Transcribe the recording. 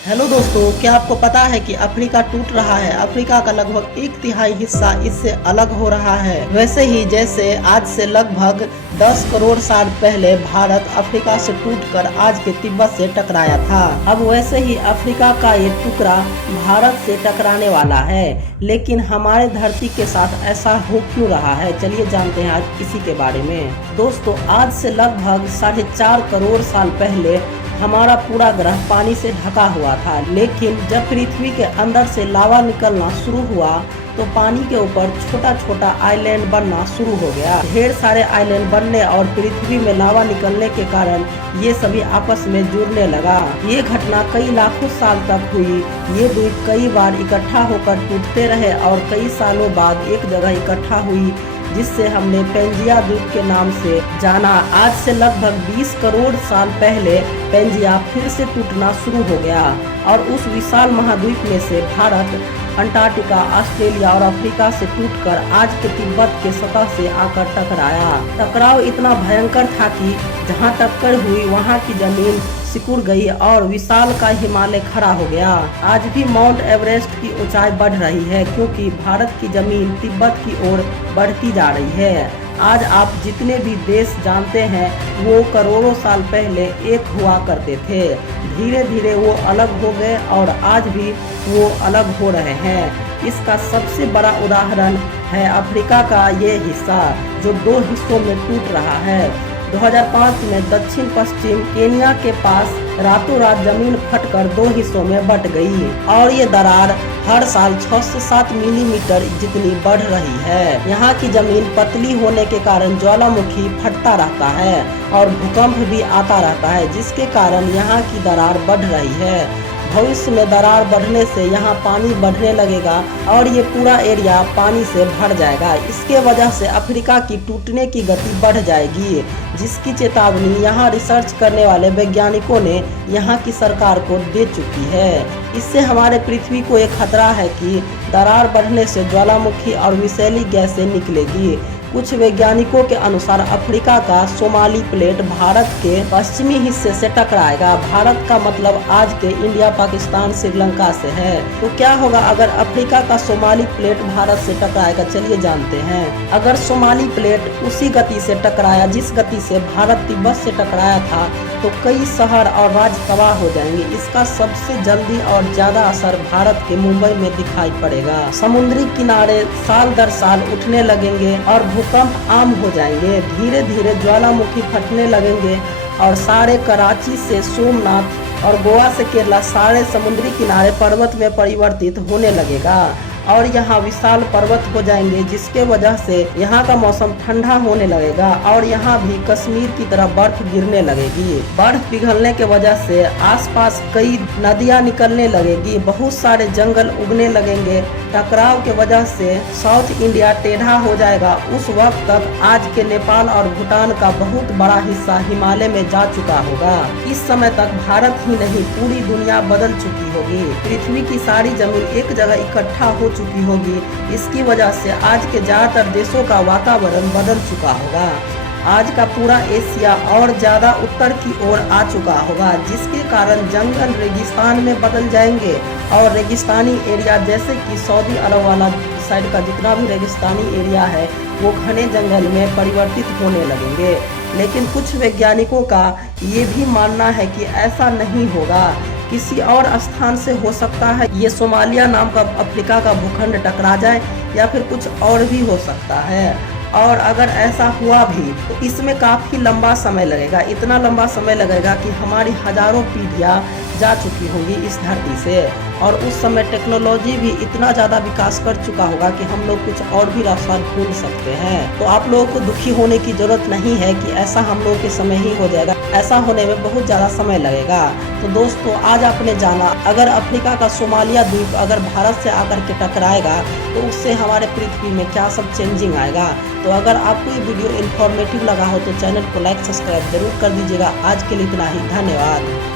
Hello दोस्तों, क्या आपको पता है कि अफ्रीका टूट रहा है। अफ्रीका का लगभग 1/3 हिस्सा इससे अलग हो रहा है। वैसे ही जैसे आज से लगभग 10 करोड़ साल पहले भारत अफ्रीका से टूटकर आज के तिब्बत से टकराया था, अब वैसे ही अफ्रीका का ये टुकड़ा भारत से टकराने वाला है। लेकिन हमारे धरती के साथ ऐसा हो क्यों रहा है, चलिए जानते हैं आज इसी के बारे में। दोस्तों, आज से लगभग 4.5 करोड़ साल पहले हमारा पूरा ग्रह पानी से ढका हुआ था, लेकिन जब पृथ्वी के अंदर से लावा निकलना शुरू हुआ तो पानी के ऊपर छोटा छोटा आइलैंड बनना शुरू हो गया। ढेर सारे आइलैंड बनने और पृथ्वी में लावा निकलने के कारण ये सभी आपस में जुड़ने लगा। ये घटना कई लाखों साल तक हुई। ये द्वीप कई बार इकट्ठा होकर टूटते रहे और कई सालों बाद एक जगह इकट्ठा हुई, जिससे हमने पेंजिया द्वीप के नाम से जाना। आज से लगभग 20 करोड़ साल पहले पेंजिया फिर से टूटना शुरू हो गया और उस विशाल महाद्वीप में से भारत, अंटार्कटिका, ऑस्ट्रेलिया और अफ्रीका से टूटकर आज के तिब्बत के सतह से आकर टकराया। टकराव इतना भयंकर था कि जहां टक्कर हुई वहां की जमीन सिकुड़ गई और विशाल का हिमालय खड़ा हो गया। आज भी माउंट एवरेस्ट की ऊंचाई बढ़ रही है, क्योंकि भारत की जमीन तिब्बत की ओर बढ़ती जा रही है। आज आप जितने भी देश जानते हैं वो करोड़ों साल पहले एक हुआ करते थे। धीरे धीरे वो अलग हो गए और आज भी वो अलग हो रहे हैं। इसका सबसे बड़ा उदाहरण है अफ्रीका का ये हिस्सा, जो 2 हिस्सों में टूट रहा है। 2005 में दक्षिण पश्चिम केनिया के पास रातों रात जमीन फटकर 2 हिस्सों में बट गई और ये दरार हर साल 6 से 7 मिलीमीटर जितनी बढ़ रही है। यहाँ की जमीन पतली होने के कारण ज्वालामुखी फटता रहता है और भूकंप भी आता रहता है, जिसके कारण यहाँ की दरार बढ़ रही है। भविष्य में दरार बढ़ने से यहाँ पानी बढ़ने लगेगा और ये पूरा एरिया पानी से भर जाएगा। इसके वजह से अफ्रीका की टूटने की गति बढ़ जाएगी, जिसकी चेतावनी यहाँ रिसर्च करने वाले वैज्ञानिकों ने यहाँ की सरकार को दे चुकी है। इससे हमारे पृथ्वी को एक खतरा है कि दरार बढ़ने से ज्वालामुखी और विषैली गैसें निकलेगी। कुछ वैज्ञानिकों के अनुसार अफ्रीका का सोमाली प्लेट भारत के पश्चिमी हिस्से से टकराएगा। भारत का मतलब आज के इंडिया, पाकिस्तान, श्रीलंका से है। तो क्या होगा अगर अफ्रीका का सोमाली प्लेट भारत से टकराएगा, चलिए जानते हैं। अगर सोमाली प्लेट उसी गति से टकराया जिस गति से भारत तिब्बत से टकराया था, तो कई शहर और राज्य तबाह हो जाएंगे। इसका सबसे जल्दी और ज्यादा असर भारत के मुंबई में दिखाई पड़ेगा। समुद्री किनारे साल दर साल उठने लगेंगे और भूकंप आम हो जाएंगे। धीरे धीरे ज्वालामुखी फटने लगेंगे और सारे कराची से सोमनाथ और गोवा से केरला सारे समुद्री किनारे पर्वत में परिवर्तित होने लगेगा और यहाँ विशाल पर्वत हो जाएंगे, जिसके वजह से यहाँ का मौसम ठंडा होने लगेगा और यहाँ भी कश्मीर की तरह बर्फ गिरने लगेगी। बर्फ पिघलने के वजह से आसपास कई नदियाँ निकलने लगेगी, बहुत सारे जंगल उगने लगेंगे। टकराव के वजह से साउथ इंडिया टेढ़ा हो जाएगा। उस वक्त तक आज के नेपाल और भूटान का बहुत बड़ा हिस्सा हिमालय में जा चुका होगा। इस समय तक भारत ही नहीं पूरी दुनिया बदल चुकी होगी। पृथ्वी की सारी जमीन एक जगह इकट्ठा हो चुकी होगी। इसकी वजह से आज के ज्यादातर देशों का वातावरण बदल चुका होगा। आज का पूरा एशिया और ज्यादा उत्तर की ओर आ चुका होगा, जिसके कारण जंगल रेगिस्तान में बदल जाएंगे और रेगिस्तानी एरिया जैसे कि सऊदी अरब वाला साइड का जितना भी रेगिस्तानी एरिया है वो घने जंगल में परिवर्तित होने लगेंगे। लेकिन कुछ वैज्ञानिकों का ये भी मानना है कि ऐसा नहीं होगा, किसी और स्थान से हो सकता है। ये सोमालिया नाम का अफ्रीका का भूखंड टकरा जाए या फिर कुछ और भी हो सकता है। और अगर ऐसा हुआ भी तो इसमें काफ़ी लंबा समय लगेगा। इतना लंबा समय लगेगा कि हमारी हजारों पीढ़ियाँ जा चुकी होंगी इस धरती से और उस समय टेक्नोलॉजी भी इतना ज़्यादा विकास कर चुका होगा कि हम लोग कुछ और भी रास्ता ढूंढ सकते हैं। तो आप लोगों को दुखी होने की जरूरत नहीं है कि ऐसा हम लोगों के समय ही हो जाएगा। ऐसा होने में बहुत ज़्यादा समय लगेगा। तो दोस्तों, आज आपने जाना अगर अफ्रीका का सोमालिया द्वीप अगर भारत से आकर के टकराएगा तो उससे हमारे पृथ्वी में क्या सब चेंजिंग आएगा। तो अगर आपको ये वीडियो इन्फॉर्मेटिव लगा हो तो चैनल को लाइक सब्सक्राइब जरूर कर दीजिएगा। आज के लिए इतना ही, धन्यवाद।